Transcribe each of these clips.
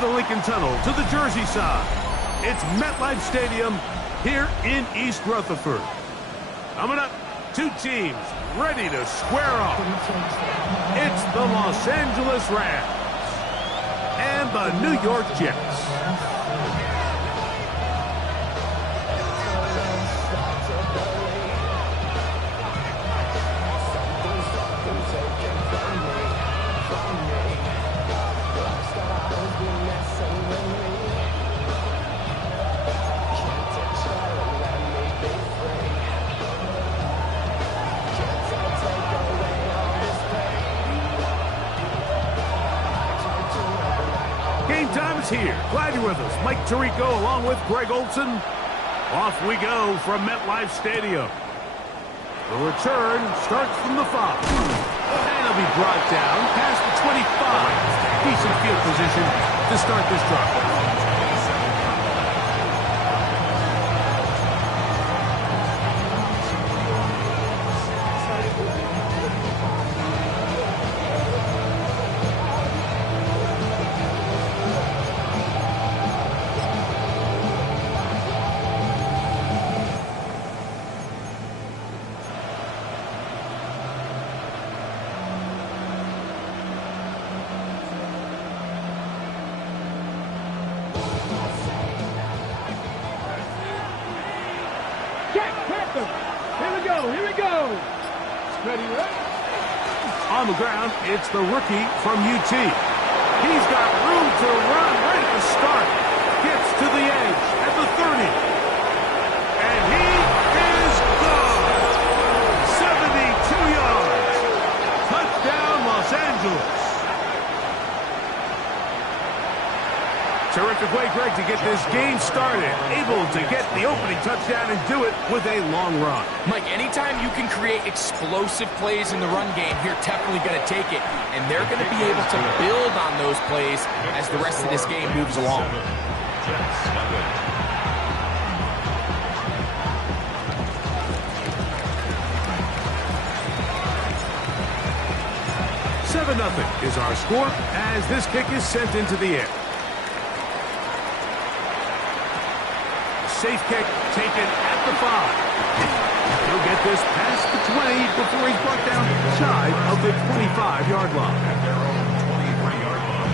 the Lincoln Tunnel to the Jersey side. It's MetLife Stadium here in East Rutherford. Coming up, two teams ready to square off. It's the Los Angeles Rams and the New York Jets. Here. Glad you're with us. Mike Tirico along with Greg Olson. Off we go from MetLife Stadium. The return starts from the 5. And it'll be brought down past the 25. Decent field position to start this drive. On the ground, it's the rookie from UT. He's got room to run right at the start. Gets to the edge at the 30. And he is gone. 72 yards. Touchdown, Los Angeles. Terrific way, Greg, to get this game started. Able to get the opening touchdown and do it with a long run. Mike, anytime you can create explosive plays in the run game, you're definitely going to take it. And they're going to be able to build on those plays as the rest of this game moves along. 7-0 is our score as this kick is sent into the air. Safe kick taken at the 5. He'll get this past the 20 before he's brought down shy of the 25-yard line. At their own 23-yard line.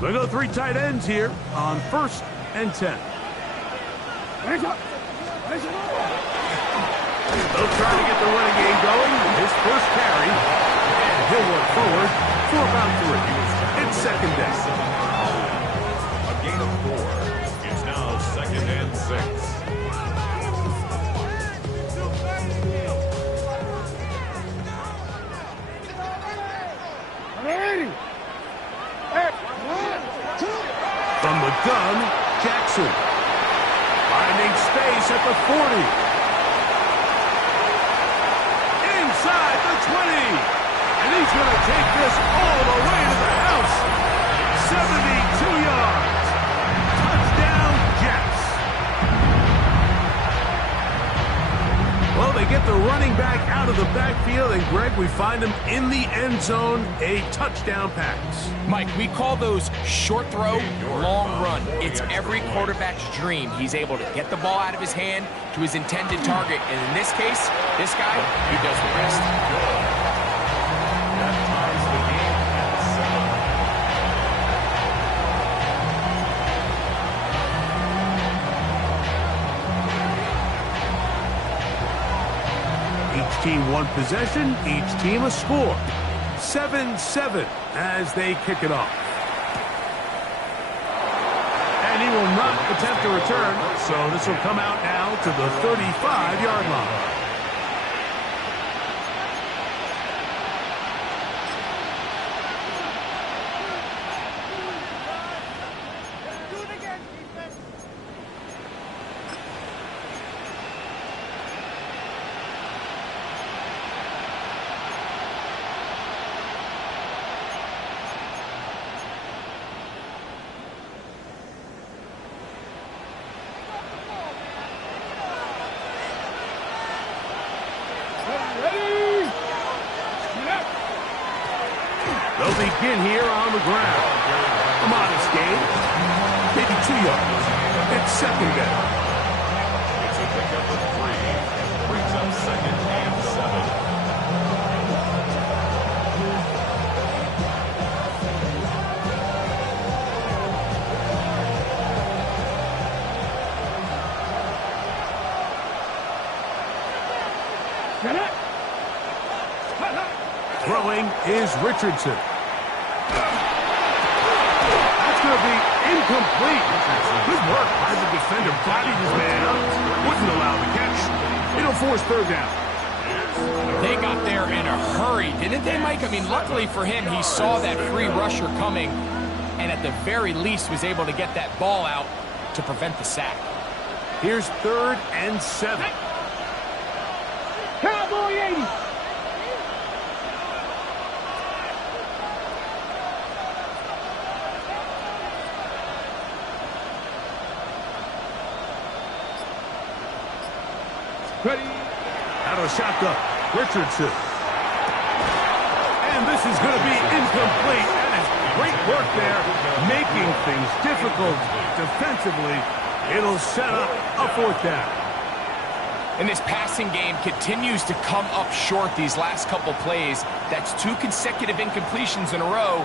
We'll go 3 tight ends here on 1st and 10. They'll try to get the running game going. His first carry, and he'll work forward for about 3. It's 2nd down. A gain of 4. It's now 2nd and 6. From the gun, Jackson. Finding space at the 40. Inside the 20. And he's going to take this all the way to the house. 72 yards. Touchdown, Jets. Well, they get the running back out of the backfield, and Greg, we find him in the end zone, a touchdown pass. Mike, we call those short throw, long run. It's every quarterback's dream. He's able to get the ball out of his hand to his intended target, and in this case, this guy, he does the rest. That ties the game at 7. Each team one possession, each team a score. 7-7 as they kick it off. And he will not attempt to return, so this will come out now to the 35-yard line. They'll begin here on the ground. A modest gain, maybe 2 yards. It's second down. It's a pickup of 3. Brings up second and 7. Throwing is Richardson. That's going to be incomplete. Good work by the defender. Bodied his man up. Wouldn't allow the catch. It'll force third down. They got there in a hurry, didn't they, Mike? I mean, luckily for him, he saw that free rusher coming and at the very least was able to get that ball out to prevent the sack. Here's 3rd and 7. Cowboy 80. Ready. Out of shotgun, Richardson. And this is going to be incomplete. That is great work there, making things difficult defensively. It'll set up a 4th down. And this passing game continues to come up short these last couple plays. That's 2 consecutive incompletions in a row.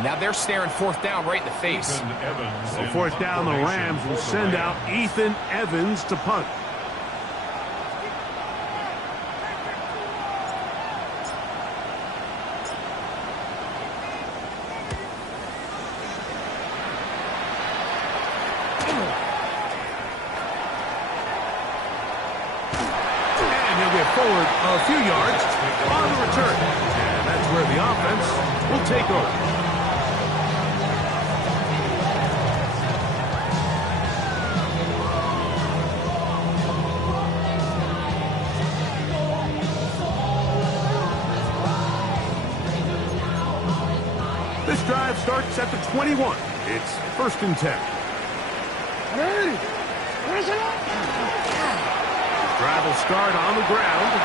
Now they're staring 4th down right in the face. So 4th down, the Rams will send out Ethan Evans to punt. Forward a few yards on the return. And that's where the offense will take over. This drive starts at the 21. It's 1st and 10. Ready. Listen up. Drive will start on the ground.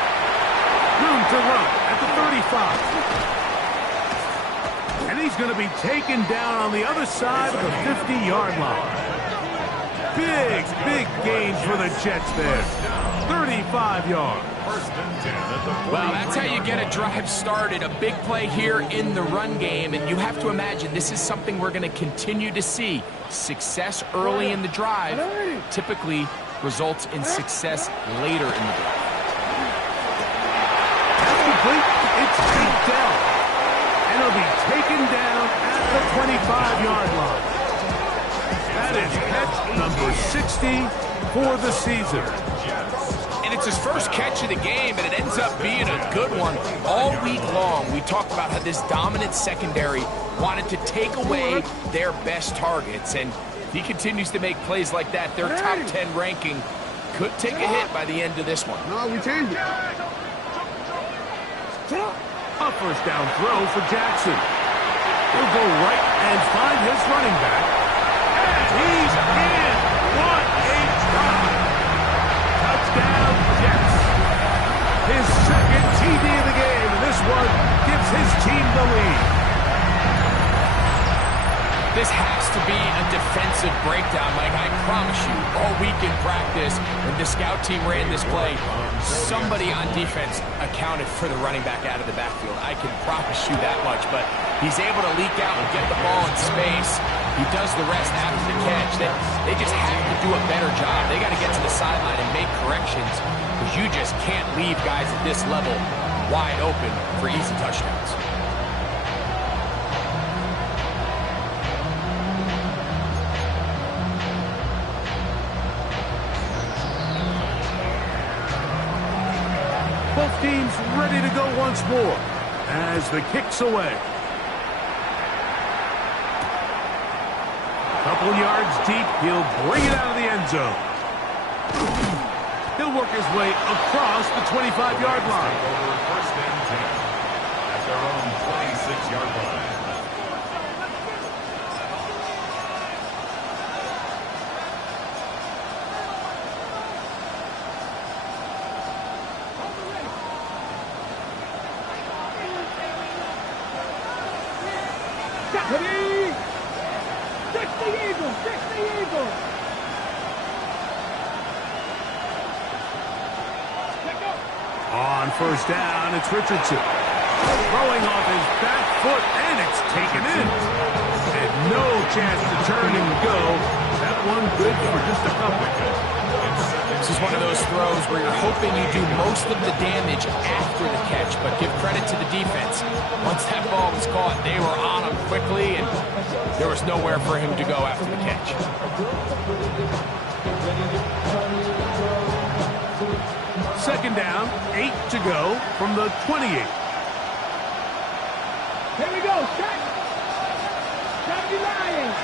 Room to run at the 35. And he's going to be taken down on the other side of the 50-yard line. Big gain for the Jets there. 35 yards. Well, that's how you get a drive started. A big play here in the run game. And you have to imagine this is something we're going to continue to see. Success early in the drive typically results in success later in the drive. That's complete. It's taken down. And it'll be taken down at the 25-yard line. That is catch number 60 for the season. And it's his first catch of the game, and it ends up being a good one. All week long, we talked about how this dominant secondary wanted to take away their best targets. And if he continues to make plays like that, their top 10 ranking could take a hit by the end of this one. No, we changed it. A 1st down throw for Jackson. He'll go right and find his running back. And he's in. What a try. Touchdown, Jets. His 2nd TD of the game, and this one gives his team the lead. This has to be a defensive breakdown, Mike. I promise you, all week in practice, when the scout team ran this play, somebody on defense accounted for the running back out of the backfield. I can promise you that much, but he's able to leak out and get the ball in space. He does the rest after the catch. They just have to do a better job. They got to get to the sideline and make corrections, because you just can't leave guys at this level wide open for easy touchdowns. Both teams ready to go once more as the kick's away. Couple yards deep, he'll bring it out of the end zone. He'll work his way across the 25-yard line. 1st and 10 at their own 26-yard line. Ready? 60 Eagles, 60 Eagles. Let go. On first down, it's Richardson. Throwing off his back foot, and it's taken in. And no chance to turn and go. That one good for just a couple. This is one of those throws where you're hoping you do most of the damage after the catch, but give credit to the defense. Once that ball was caught, they were on him quickly, and there was nowhere for him to go after the catch. Second down, 8 to go from the 28. Here we go, shot. Shot the Lions.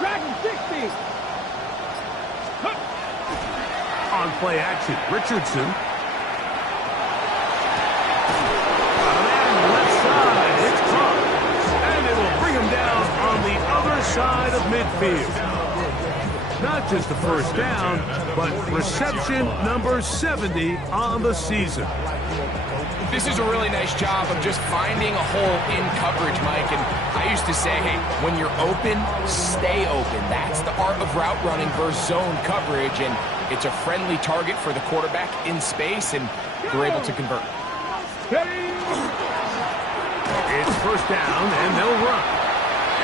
Dragon 60. On play action, Richardson. And left side, it's caught. And it will bring him down on the other side of midfield. Not just the first down, but reception number 70 on the season. This is a really nice job of just finding a hole in coverage, Mike. And I used to say, hey, when you're open, stay open. That's the art of route running versus zone coverage. And it's a friendly target for the quarterback in space, and they're able to convert. It's first down, and they'll run.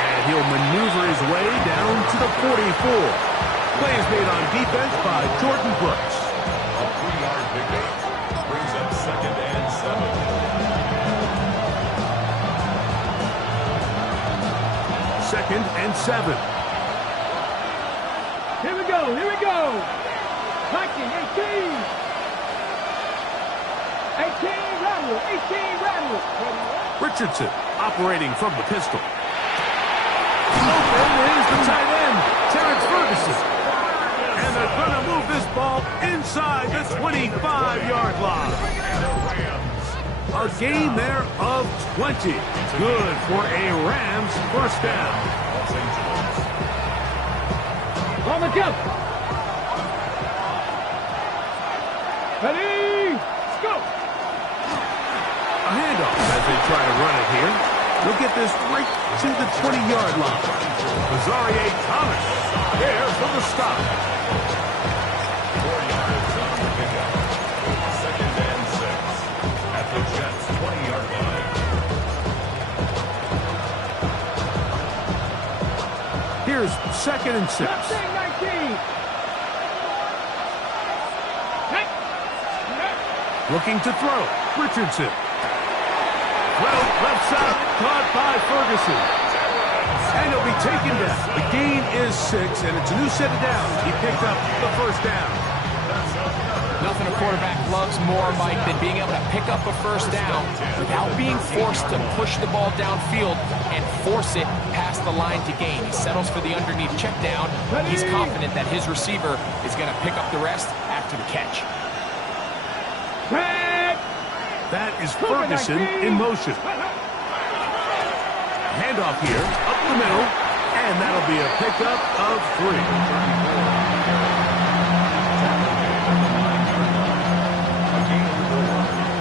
And he'll maneuver his way down to the 44. Play is made on defense by Jordan Brooks. A 3-yard pickup brings up 2nd and 7. 2nd and 7. Here we go, here we go. Punching, 18. 18 rattle, 18 rattle. Richardson operating from the pistol. Open is the tight end, Terrence Ferguson. And they're going to move this ball inside the 25-yard line. A gain there of 20. Good for a Rams first down. On the jump. Ready? Go. A handoff as they try to run it here. We'll get this right to the 20-yard line. Azarie Thomas there for the stop. 4 yards on the pickup. 2nd and 6 at the Jets' 20-yard line. Here's 2nd and 6. 19. Looking to throw. Richardson. Well, left side, caught by Ferguson. And he'll be taken down. The gain is 6, and it's a new set of downs. He picked up the first down. Nothing a quarterback loves more, Mike, than being able to pick up a first down without being forced to push the ball downfield and force it past the line to gain. He settles for the underneath check down. He's confident that his receiver is going to pick up the rest after the catch. That is Ferguson in motion. Handoff here, up the middle, and that'll be a pickup of 3.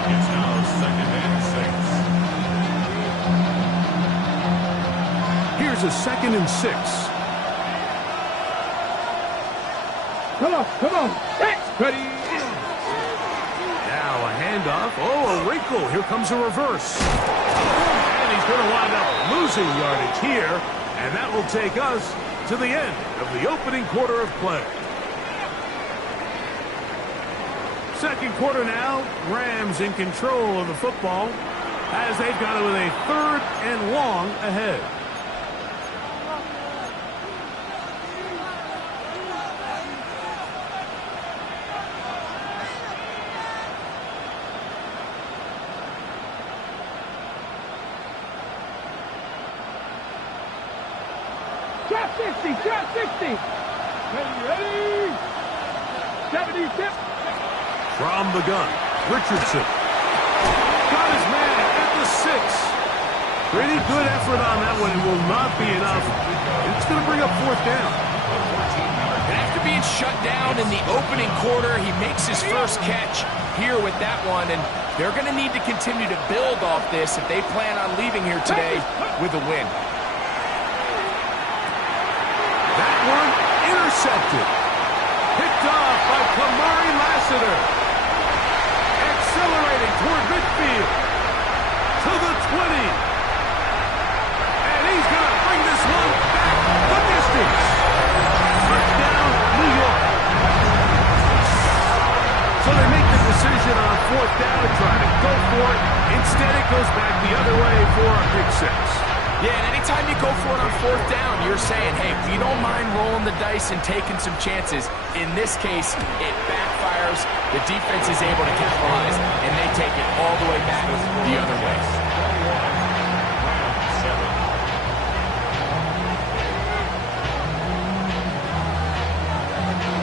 It's now 2nd and 6. Here's a 2nd and 6. Come on. Ready? Now a handoff. Oh, a wrinkle. Here comes a reverse. And he's going to wind up losing yardage here. And that will take us to the end of the opening quarter of play. Second quarter now. Rams in control of the football as they've got it with a 3rd and long ahead. Trap 60. Ready? 70 tip. From the gun, Richardson. Got his man at the 6. Pretty good effort on that one. It will not be enough. It's going to bring up 4th down. And after being shut down touchdown in the opening quarter. He makes his first catch here with that one, and they're going to need to continue to build off this if they plan on leaving here today with a win. That one intercepted. Picked off by Kamari Lassiter. Accelerating toward midfield. To the 20. And he's going to bring this one back the distance. First down, New York. So they make the decision on fourth down and try to go for it. Instead, it goes back the other way for a pick six. Yeah, and anytime you go for it on fourth down, you're saying, hey, we don't mind rolling the dice and taking some chances. In this case, it backfires. The defense is able to capitalize, and they take it all the way back the other way.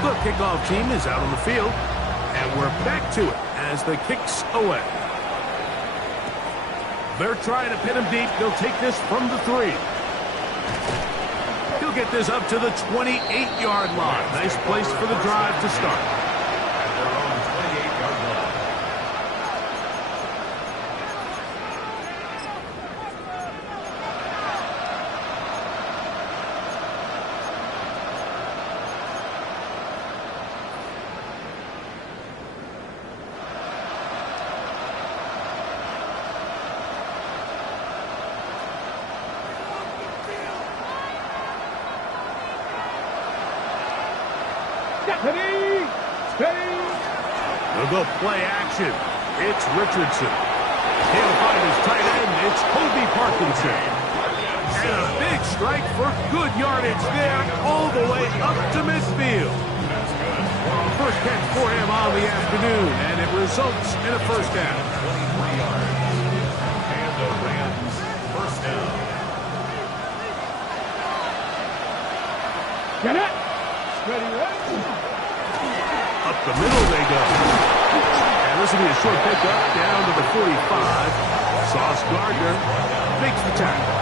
The kickoff team is out on the field, and we're back to it as the kick's away. They're trying to pin him deep. They'll take this from the 3. He'll get this up to the 28-yard line. Nice place for the drive to start. At their own 28-yard line. They'll go play action. It's Richardson. He'll find his tight end. It's Kobe Parkinson. And a big strike for good yardage there all the way up to midfield. First catch for him on the afternoon, and it results in a first down. 23 yards. And the Rams first down. Get it. Ready, Up the middle they go. And this will be a short pickup down to the 45. Sauce Gardner makes the tackle.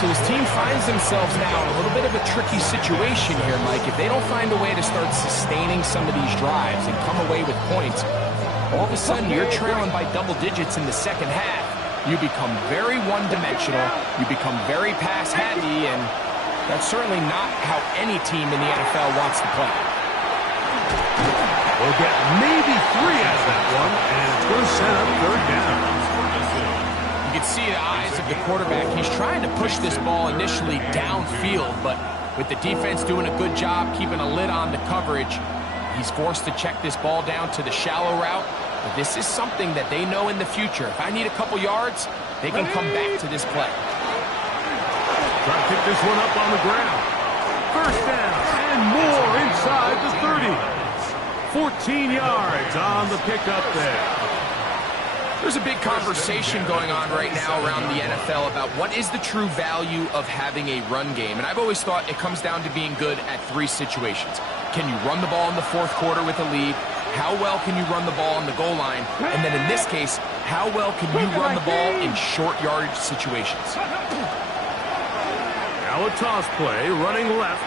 So this team finds themselves now in a little bit of a tricky situation here, Mike. If they don't find a way to start sustaining some of these drives and come away with points, all of a sudden you're trailing by double digits in the second half. You become very one-dimensional. You become very pass-heavy, and that's certainly not how any team in the NFL wants to play. We'll get maybe 3 out of that one, and it's going to set up third down. You can see the eyes of the quarterback. He's trying to push this ball initially downfield, but with the defense doing a good job keeping a lid on the coverage, he's forced to check this ball down to the shallow route. But this is something that they know in the future. If I need a couple yards, they can come back to this play. Try to pick this one up on the ground. First down and more inside the 30. 14 yards on the pickup there. There's a big conversation going on right now around the NFL about what is the true value of having a run game. And I've always thought it comes down to being good at 3 situations. Can you run the ball in the fourth quarter with a lead? How well can you run the ball on the goal line? And then in this case, how well can you run the ball in short yardage situations? Now a toss play, running left.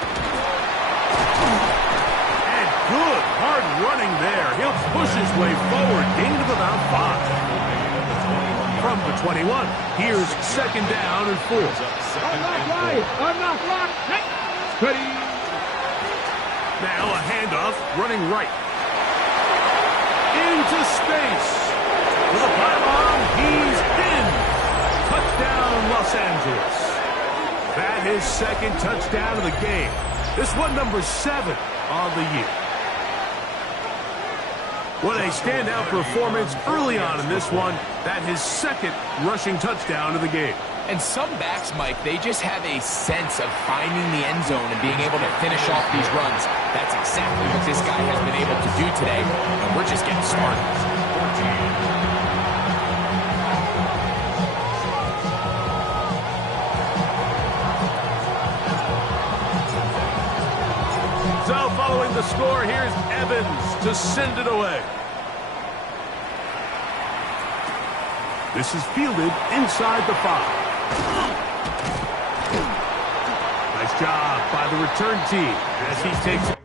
And good, hard running there. He'll push his way forward, gain of about 5. From the 21, here's second down and 4. Unlock right. Unlock right. Ready. Now a handoff, running right. Into space. To the pylon, he's in. Touchdown, Los Angeles. That his second touchdown of the game. This one number 7 on the year. What a standout performance early on in this one. That his second rushing touchdown of the game. And some backs, Mike, they just have a sense of finding the end zone and being able to finish off these runs. That's exactly what this guy has been able to do today, and we're just getting started. So following the score, here's Evans to send it away. This is fielded inside the 5. Nice job by the return team as he takes it.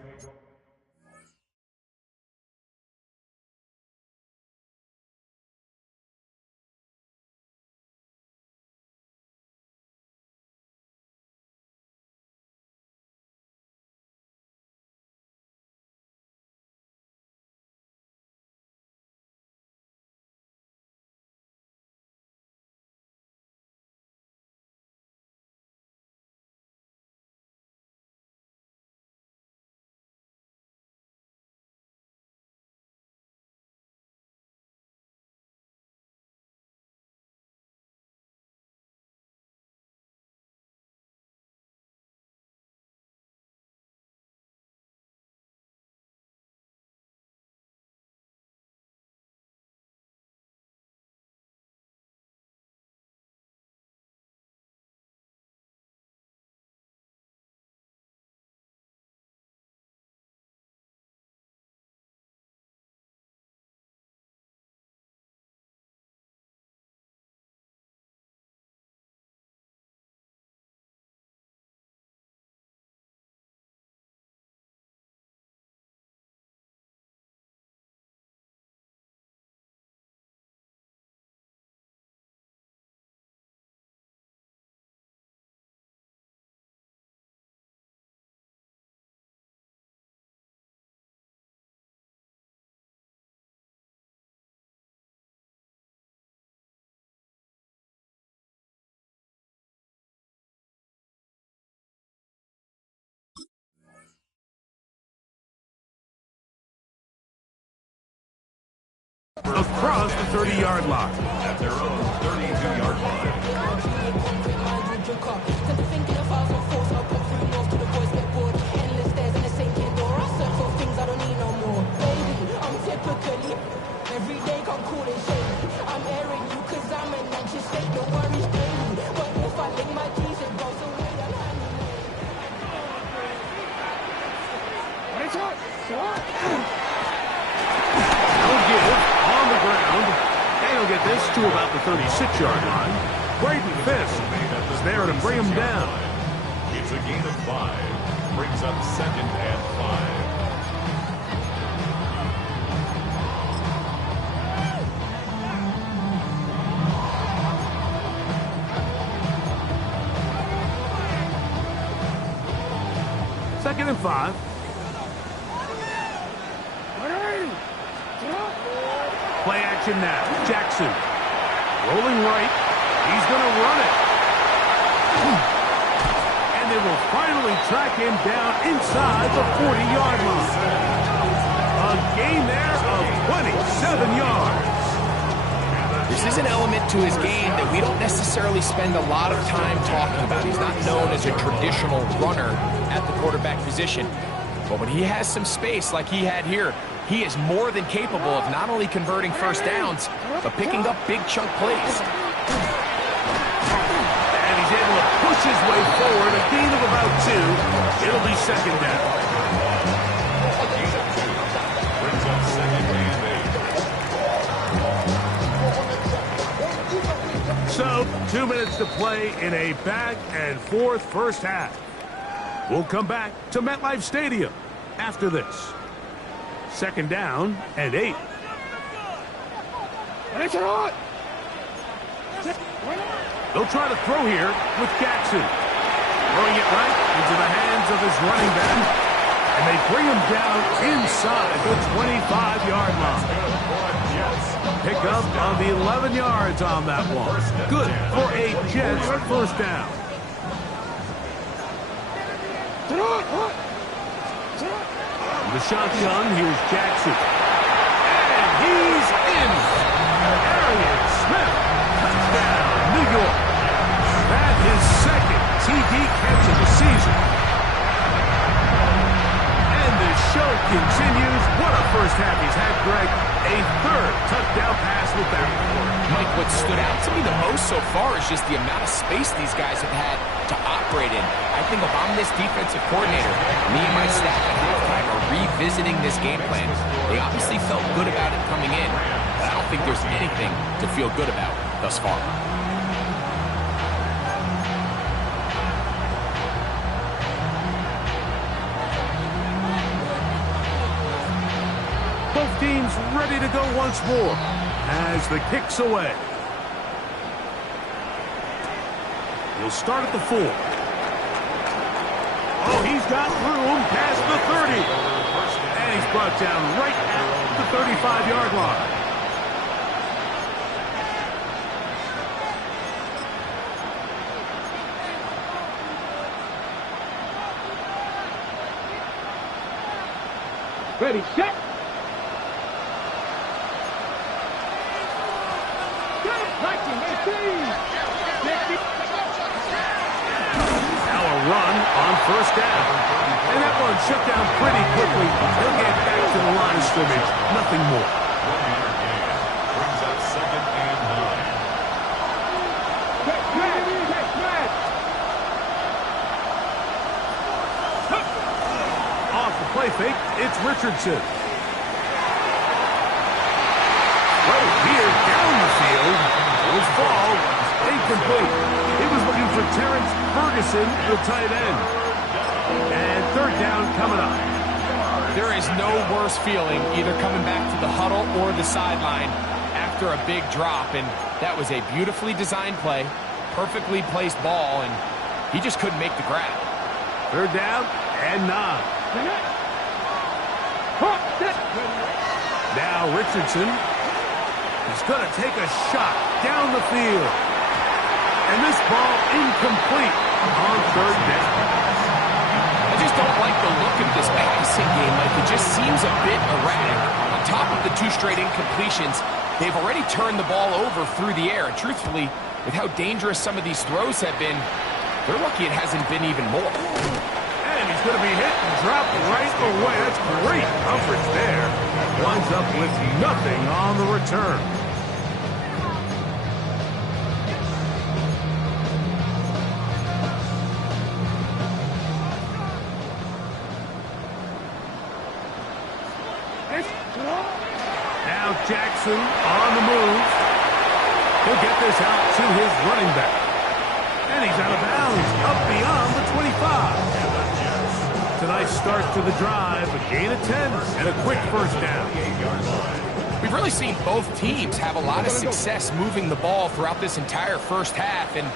across the 30-yard line. At their own 32-yard line. Get this to about the 36-yard line. Braden Fisk is there to bring him down. It's a gain of 5. Brings up 2nd and 5. Second and 5. Play action now. Jackson rolling right. He's going to run it. And they will finally track him down inside the 40-yard line. A gain there of 27 yards. This is an element to his game that we don't necessarily spend a lot of time talking about. He's not known as a traditional runner at the quarterback position. But when he has some space like he had here, he is more than capable of not only converting first downs, but picking up big chunk plays. And he's able to push his way forward, a gain of about 2. It'll be second down. Gain of 2. Brings up 2nd and 8. So, 2 minutes to play in a back-and-forth first half. We'll come back to MetLife Stadium after this. Second down and 8. They'll try to throw here with Jackson. Throwing it right into the hands of his running back. And they bring him down inside the 25-yard line. Pick up of 11 yards on that one. Good for a Jets first down. The shotgun, here's Jackson. And he's in. Arian Smith, touchdown, New York. That is second TD catch of the season. And the show continues. What a first half he's had, Greg. A third touchdown pass with that one. Mike, what stood out to me the most so far is just the amount of space these guys have had to operate in. I think if I'm this defensive coordinator, me and my staff at halftime are revisiting this game plan. They obviously felt good about it coming in, but I don't think there's anything to feel good about thus far. Both teams ready to go once more as the kick's away. He'll start at the 4. Oh, he's got room past the 30. And he's brought down right at the 35-yard line. Ready, set. Now a run on first down. And that one shut down pretty quickly. They'll get back to the line of scrimmage. Nothing more. 1-yard gain. Brings up 2nd and 9. Off the play fake, it's Richardson. Right here, down the field. His ball, incomplete. He was looking for Terrence Ferguson, the tight end. And third down coming up. There is no worse feeling either coming back to the huddle or the sideline after a big drop, and that was a beautifully designed play, perfectly placed ball, and he just couldn't make the grab. Third down and 9. Now Richardson is going to take a shot down the field. And this ball incomplete on third down. I just don't like the look of this passing game. Like, it just seems a bit erratic. On top of the 2 straight incompletions. They've already turned the ball over through the air. And truthfully, with how dangerous some of these throws have been, they're lucky it hasn't been even more. And he's going to be hit and dropped right away. That's great coverage there. Winds up with nothing on the return. Now Jackson on the move. He'll get this out to his running back. And he's out of bounds, up beyond the 25. It's a nice start to the drive, a gain of 10, and a quick first down. We've really seen both teams have a lot of success moving the ball throughout this entire first half, and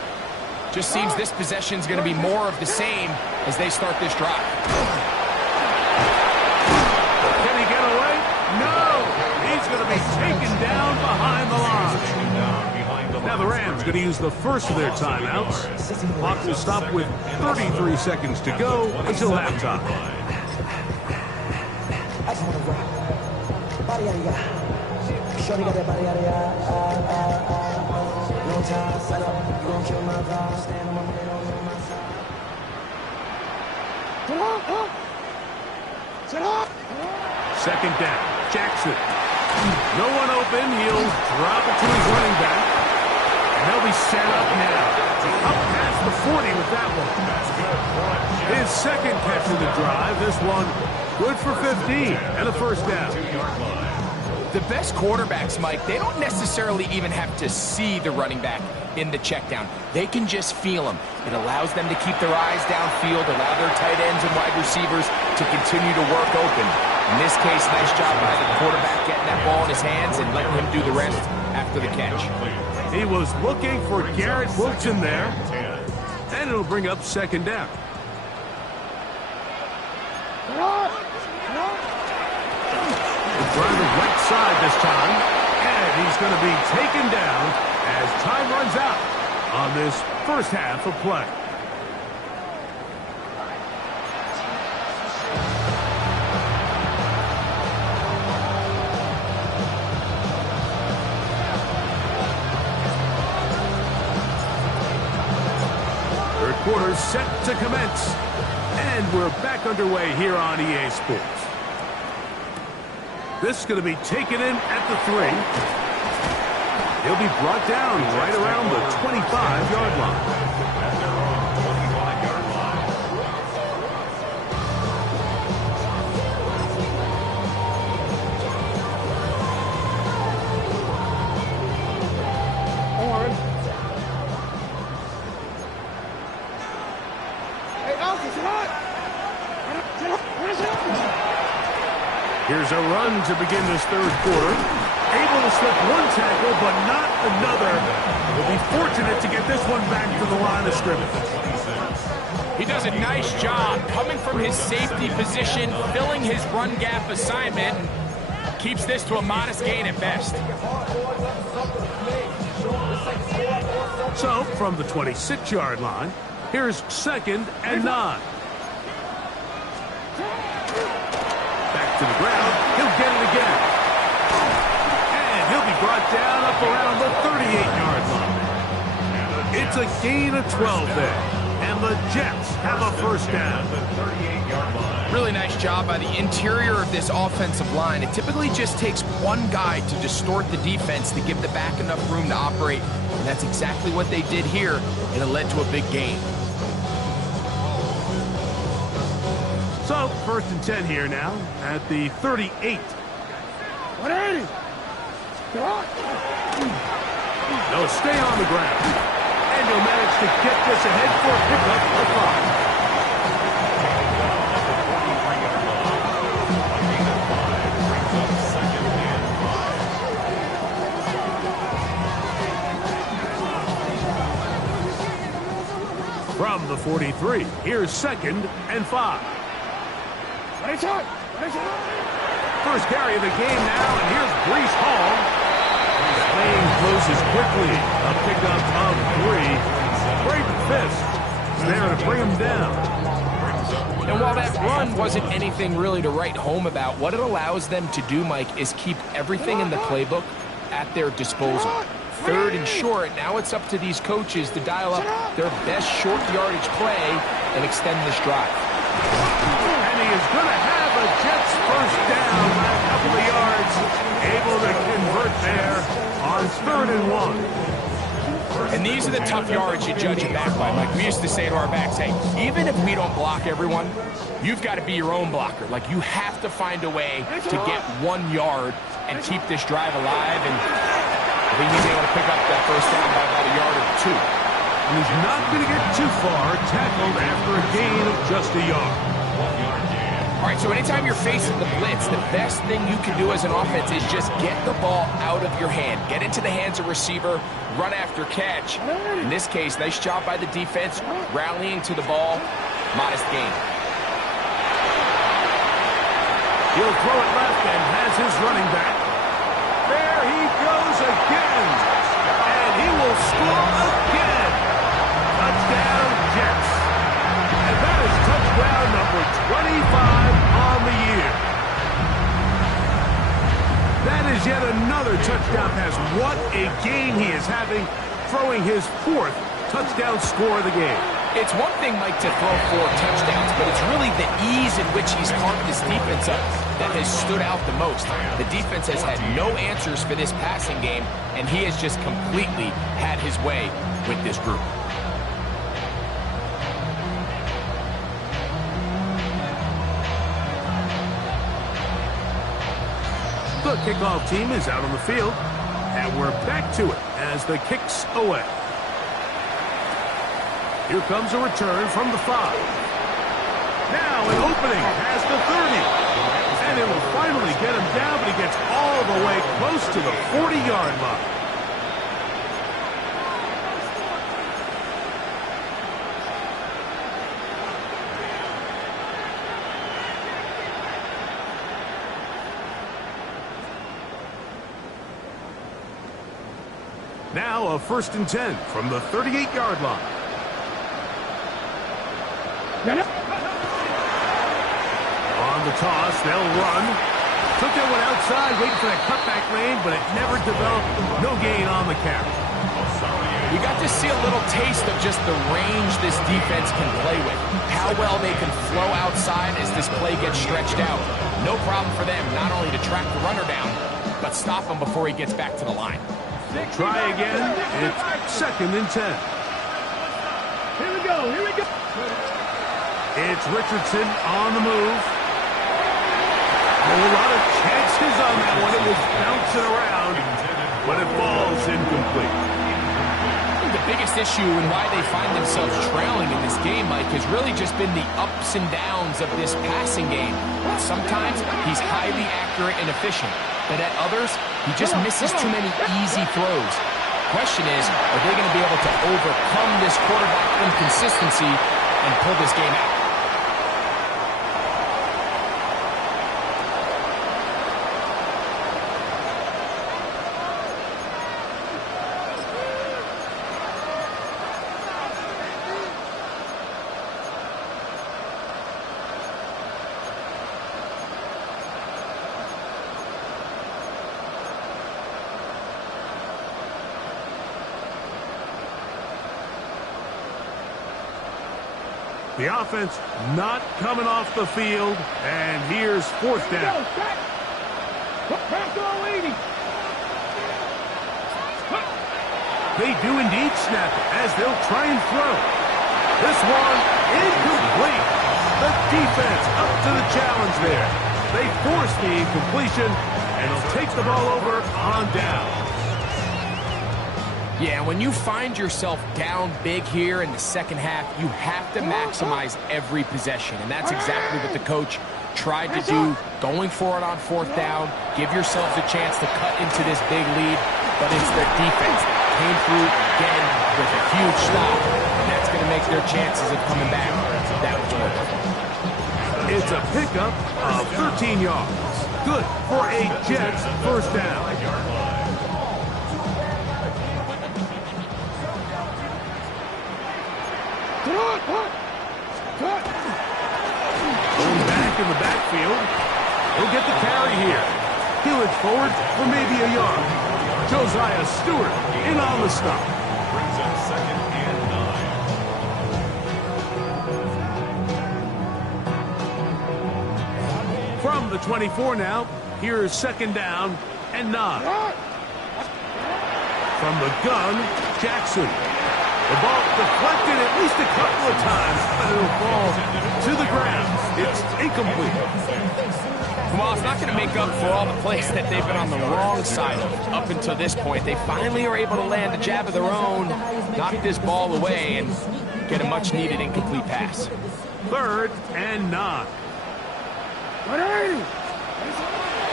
just seems this possession's going to be more of the same as they start this drive. Can he get away? No! He's going to be taken down behind the line. Now the Rams going to use the first of their timeouts. Clock will stop with 33 seconds to go until halftime. Second down. Jackson. No one open. He'll drop it to his running back. And they'll be set up now. Up past the 40 with that one. His second catch of the drive. This one good for 15 and a first down. The best quarterbacks, Mike, they don't necessarily even have to see the running back in the check down. They can just feel him. It allows them to keep their eyes downfield, allow their tight ends and wide receivers to continue to work open. In this case, nice job by the quarterback getting that ball in his hands and letting him do the rest after the catch. He was looking for Garrett Wilson there, and it'll bring up second down. He'll try the right side this time, and he's going to be taken down as time runs out on this first half of play. Third quarter set to commence, and we're back underway here on EA Sports. This is going to be taken in at the 3. He'll be brought down right around the 25-yard line. Here's a run to begin this third quarter. Able to slip one tackle, but not another. Will be fortunate to get this one back to the line of scrimmage. He does a nice job coming from his safety position, filling his run gap assignment, and keeps this to a modest gain at best. So, from the 26-yard line, here's second and 9. Back to the ground. He'll get it again. And he'll be brought down up around the 38-yard line. It's a gain of 12 there. And the Jets have a first down. Really nice job by the interior of this offensive line. It typically just takes one guy to distort the defense to give the back enough room to operate. And that's exactly what they did here, and it led to a big gain. So, first and 10 here now at the 38. 180. They'll stay on the ground. And he'll manage to get this ahead for a pickup of 5. From the 43, here's second and 5. First carry of the game now, and here's Breece Hall. His lane closes quickly. A pickup of 3. Great fist is there to bring him down. And while that run wasn't anything really to write home about, what it allows them to do, Mike, is keep everything in the playbook at their disposal. 3rd and short, now it's up to these coaches to dial up their best short yardage play and extend this drive. And he is going to have a Jets first down by a couple of yards, able to convert there on 3rd and 1. And these are the tough yards you judge a back by. Like we used to say to our backs, hey, even if we don't block everyone, you've got to be your own blocker. Like you have to find a way to get 1 yard and keep this drive alive. And I think he's able to pick up that first down by about a yard or 2. He's not going to get too far, tackled after a gain of just a yard. All right, so anytime you're facing the blitz, the best thing you can do as an offense is just get the ball out of your hand. Get into the hands of receiver, run after catch. In this case, nice job by the defense, rallying to the ball, modest gain. He'll throw it left and has his running back. There he goes again. And he will score again. Touchdown, Jets. And that is touchdown number 25 on the year. That is yet another touchdown pass. What a game he is having, throwing his 4th touchdown score of the game. It's one thing, Mike, to throw 4 touchdowns, but it's really the ease in which he's carved this defense up that has stood out the most. The defense has had no answers for this passing game, and he has just completely had his way with this group. The kickoff team is out on the field, and we're back to it as the kick's away. Here comes a return from the 5. Now an opening past the 30. And it will finally get him down, but he gets all the way close to the 40-yard line. Now a 1st and 10 from the 38-yard line. On the toss, they'll run. Took that one outside, waiting for that cutback lane, but it never developed. No gain on the carry. We got to see a little taste of just the range this defense can play with. How well they can flow outside as this play gets stretched out. No problem for them, not only to track the runner down, but stop him before he gets back to the line. Try again. It's 2nd and 10. Here we go. Here we go. It's Richardson on the move. A lot of chances on that one. It was bouncing around, but it falls incomplete. The biggest issue and why they find themselves trailing in this game, Mike, has really just been the ups and downs of this passing game. Sometimes he's highly accurate and efficient, but at others, he just misses too many easy throws. Question is, are they going to be able to overcome this quarterback inconsistency and pull this game out? The offense not coming off the field, and here's 4th down. They do indeed snap it as they'll try and throw. This one incomplete. The defense up to the challenge there. They force the incompletion, and they'll take the ball over on down. Yeah, when you find yourself down big here in the second half, you have to maximize every possession. And that's exactly what the coach tried to do, going for it on 4th down. Give yourselves a chance to cut into this big lead. But it's their defense that came through again with a huge stop. And that's going to make their chances of coming back that much more difficult. It's a pickup of 13 yards. Good for a Jets first down. backfield. He'll get the carry here. He'll it forward for maybe a yard. Josiah Stewart in on the stop. Brings up 2nd and 9. From the 24 now, here's 2nd down and 9. From the gun, Jackson. The ball deflected at least a couple of times, but it'll fall to the ground. It's incomplete. Well, it's not going to make up for all the plays that they've been on the wrong side of up until this point. They finally are able to land a jab of their own, knock this ball away, and get a much-needed incomplete pass. 3rd and 9.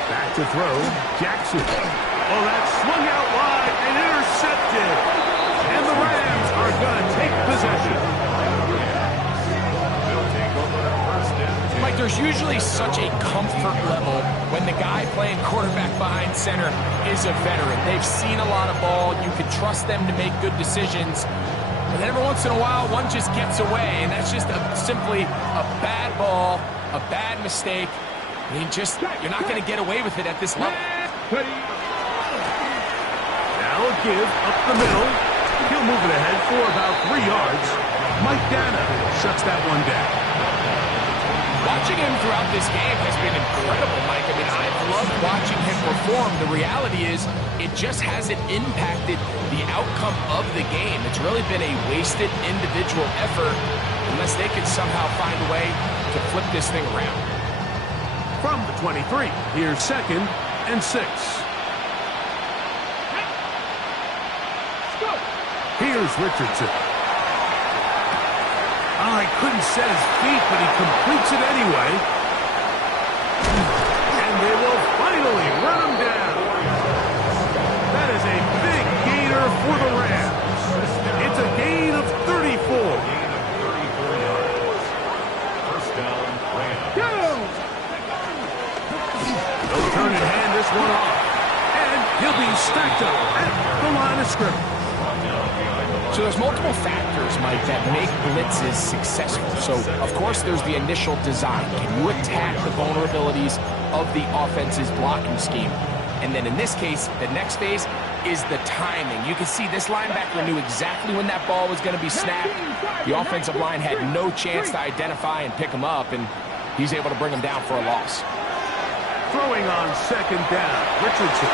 Back to throw, Jackson. Oh, that swung out wide and intercepted. And the Rams are going to take possession. Mike, there's usually such a comfort level when the guy playing quarterback behind center is a veteran. They've seen a lot of ball. You can trust them to make good decisions. And then every once in a while, one just gets away, and that's just simply a bad ball, a bad mistake. I mean, you're not going to get away with it at this level. Now a give up the middle. He'll move it ahead for about 3 yards. Mike Dana shuts that one down. Watching him throughout this game has been incredible, Mike. I mean, I've loved watching him perform. The reality is it just hasn't impacted the outcome of the game. It's really been a wasted individual effort unless they can somehow find a way to flip this thing around. From the 23, here's 2nd and 6. Here's Richardson. Oh, he couldn't set his feet, but he completes it anyway. And they will finally run him down. That is a big gainer for the Rams. It's a gain of 34. First down, Rams. They'll turn and hand this one off. And he'll be stacked up at the line of scrimmage. So there's multiple factors, Mike, that make blitzes successful. So, of course, there's the initial design. Can you attack the vulnerabilities of the offense's blocking scheme? And then in this case, the next phase is the timing. You can see this linebacker knew exactly when that ball was going to be snapped. The offensive line had no chance to identify and pick him up, and he's able to bring him down for a loss. Throwing on 2nd down, Richardson.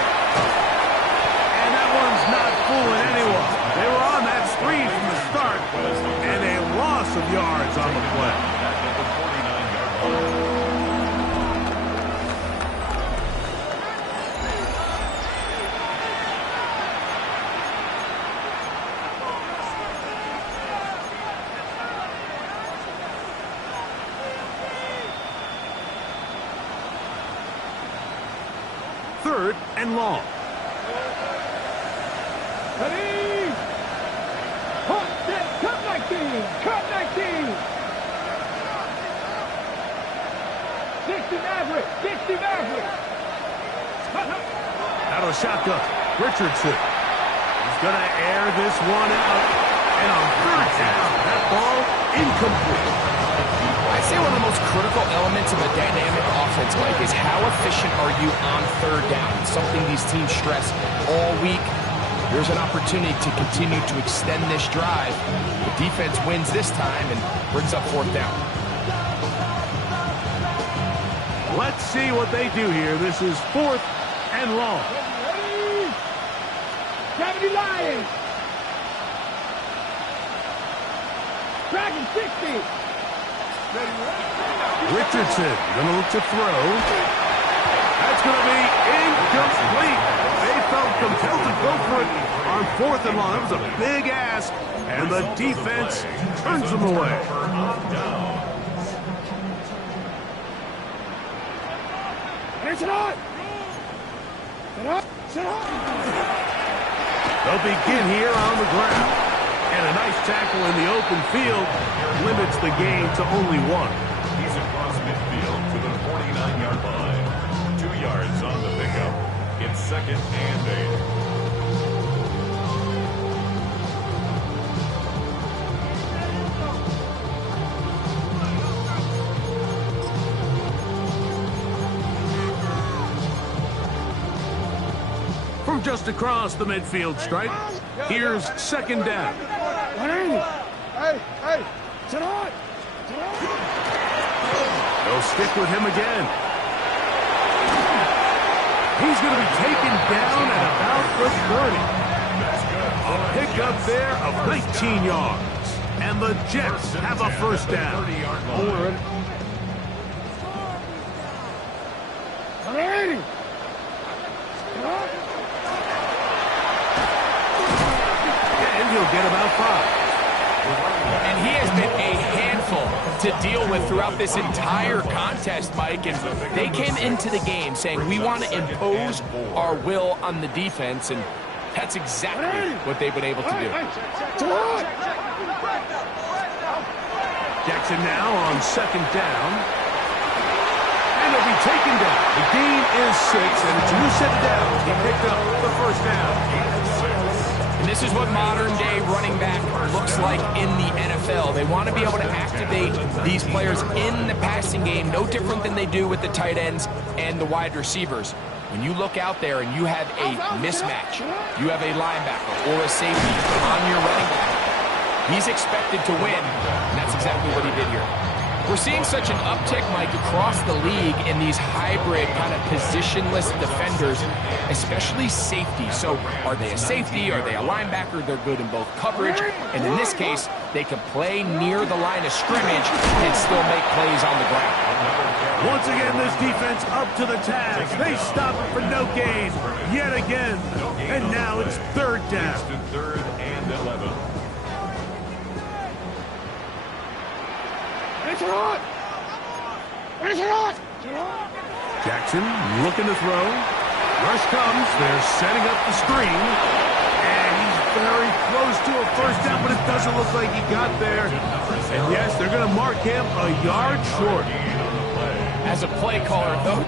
And that one's not fooling anyone. They were on that screen from the start, and a loss of yards on the play. Back at the 49-yard line. Third and long. Ready? Cut 19! Cut 19! 60 Maverick! 60 Maverick! Out of shotgun, Richardson. He's going to air this one out. And on 3rd down, that ball incomplete. I'd say one of the most critical elements of a dynamic offense, Mike, is how efficient are you on 3rd down? It's something these teams stress all week. There's an opportunity to continue to extend this drive. The defense wins this time and brings up 4th down. Let's see what they do here. This is 4th and long. Ready? 70 Lions! Dragon 60! Richardson gonna look to throw. That's gonna be incomplete. They felt compelled to go for it on 4th and long. That was a big ask, and the defense turns them away. They'll begin here on the ground. And a nice tackle in the open field limits the game to only 1. He's across midfield to the 49-yard line. 2 yards on the pickup. It's 2nd and 8. from just across the midfield stripe. Here's second down. Hey, sit on. They'll stick with him again. He's going to be taken down at about the 30. A pickup there of 19 yards. And the Jets have a first down. And he'll get about 5. And he has been a handful to deal with throughout this entire contest, Mike. And they came into the game saying, we want to impose our will on the defense, and that's exactly what they've been able to do. Jackson now on second down. And he'll be taken down. The gain is 6, and it's a new set of downs. He picked up the first down. And this is what modern-day running back looks like in the NFL. They want to be able to activate these players in the passing game, no different than they do with the tight ends and the wide receivers. When you look out there and you have a mismatch, you have a linebacker or a safety on your running back, he's expected to win, and that's exactly what he did here. We're seeing such an uptick, Mike, across the league in these hybrid kind of positionless defenders, especially safety. So are they a safety? Are they a linebacker? They're good in both coverage. And in this case, they can play near the line of scrimmage and still make plays on the ground. Once again, this defense up to the task. They stop it for no gain yet again. And now it's third down. Third and 11. Jackson looking to throw. Rush comes. They're setting up the screen. And he's very close to a first down, but it doesn't look like he got there. And yes, they're going to mark him a yard short. As a play caller, though,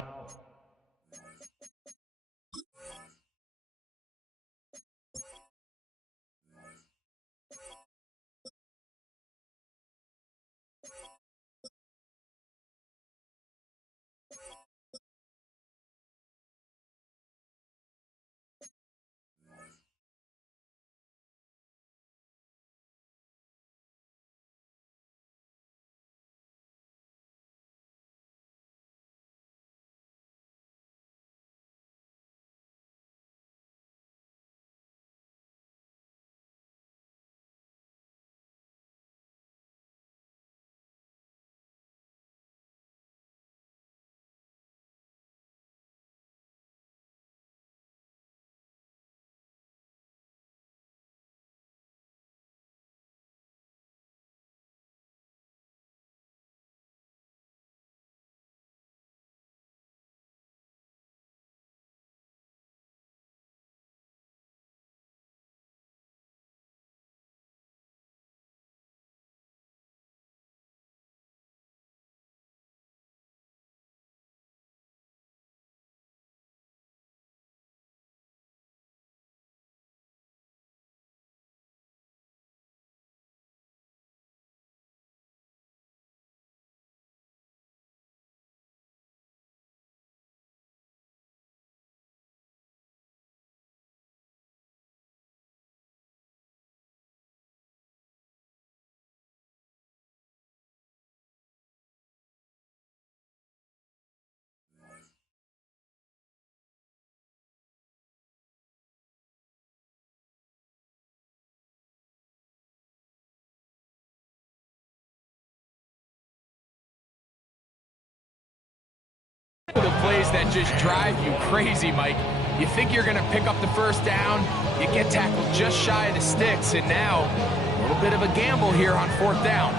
the plays that just drive you crazy, Mike. You think you're going to pick up the first down, you get tackled just shy of the sticks, and now a little bit of a gamble here on fourth down.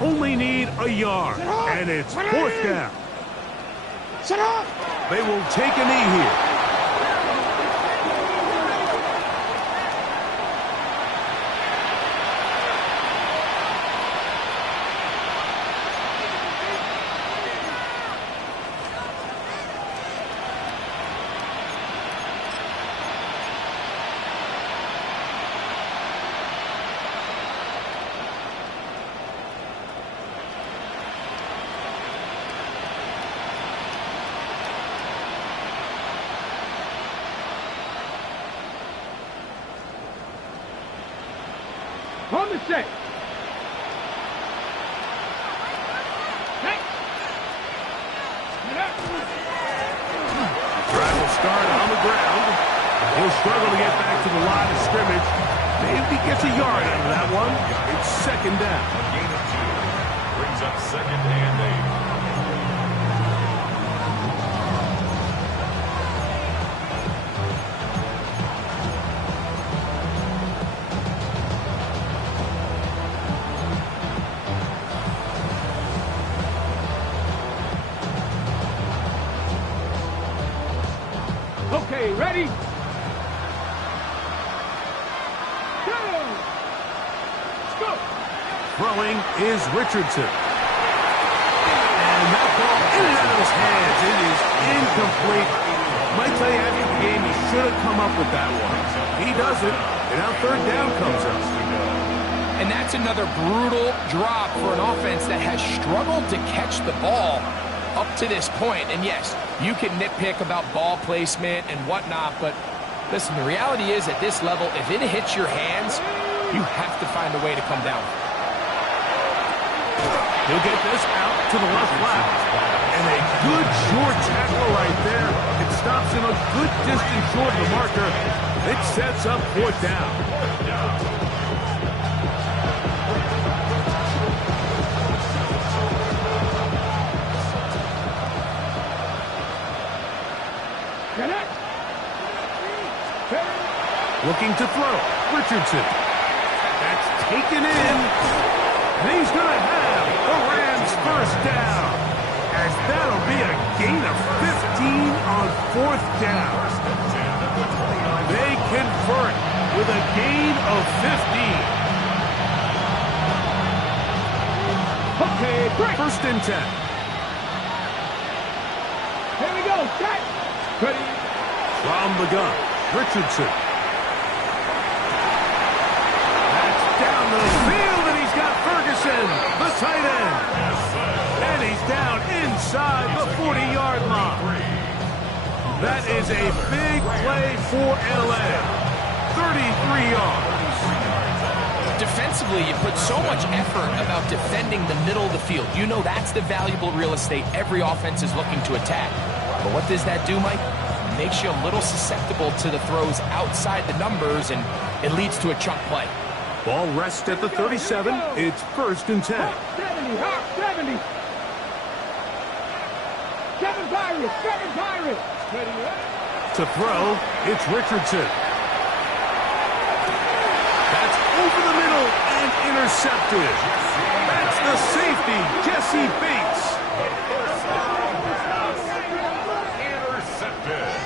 Only need a yard, and it's fourth down. They will take a knee here. On the set. Drive will start on the ground. He'll struggle to get back to the line of scrimmage. Maybe gets a yard out of that one. It's second down. A gain of 2. Brings up second and 8. Okay, ready? Go! Let's go! Throwing is Richardson. And that ball in and out of his hands. It is incomplete. Might tell you after the game he should have come up with that one. He doesn't, and now third down comes up. And that's another brutal drop for an offense that has struggled to catch the ball up to this point. And yes, you can nitpick about ball placement and whatnot, but listen, the reality is at this level, if it hits your hands, you have to find a way to come down. He'll get this out to the left flat. And a good short tackle right there. It stops him a good distance short of the marker. It sets up fourth down. Looking to throw. Richardson. That's taken in. And he's going to have the Rams first down. As that'll be a gain of 15 on fourth down. They convert with a gain of 15. Okay, break. First and 10. Here we go. Set. Ready. From the gun. Richardson. Down the field, and he's got Ferguson, the tight end. And he's down inside the 40-yard line. That is a big play for L.A. 33 yards. Defensively, you put so much effort about defending the middle of the field. You know that's the valuable real estate every offense is looking to attack. But what does that do, Mike? It makes you a little susceptible to the throws outside the numbers, and it leads to a chunk play. Ball rests at the 37. It's first and 10. Hawk 70. Hawk 70. 7 Pirates. 7 Pirates. Ready. To throw, it's Richardson. That's over the middle and intercepted. That's the safety, Jesse Bates. Intercepted.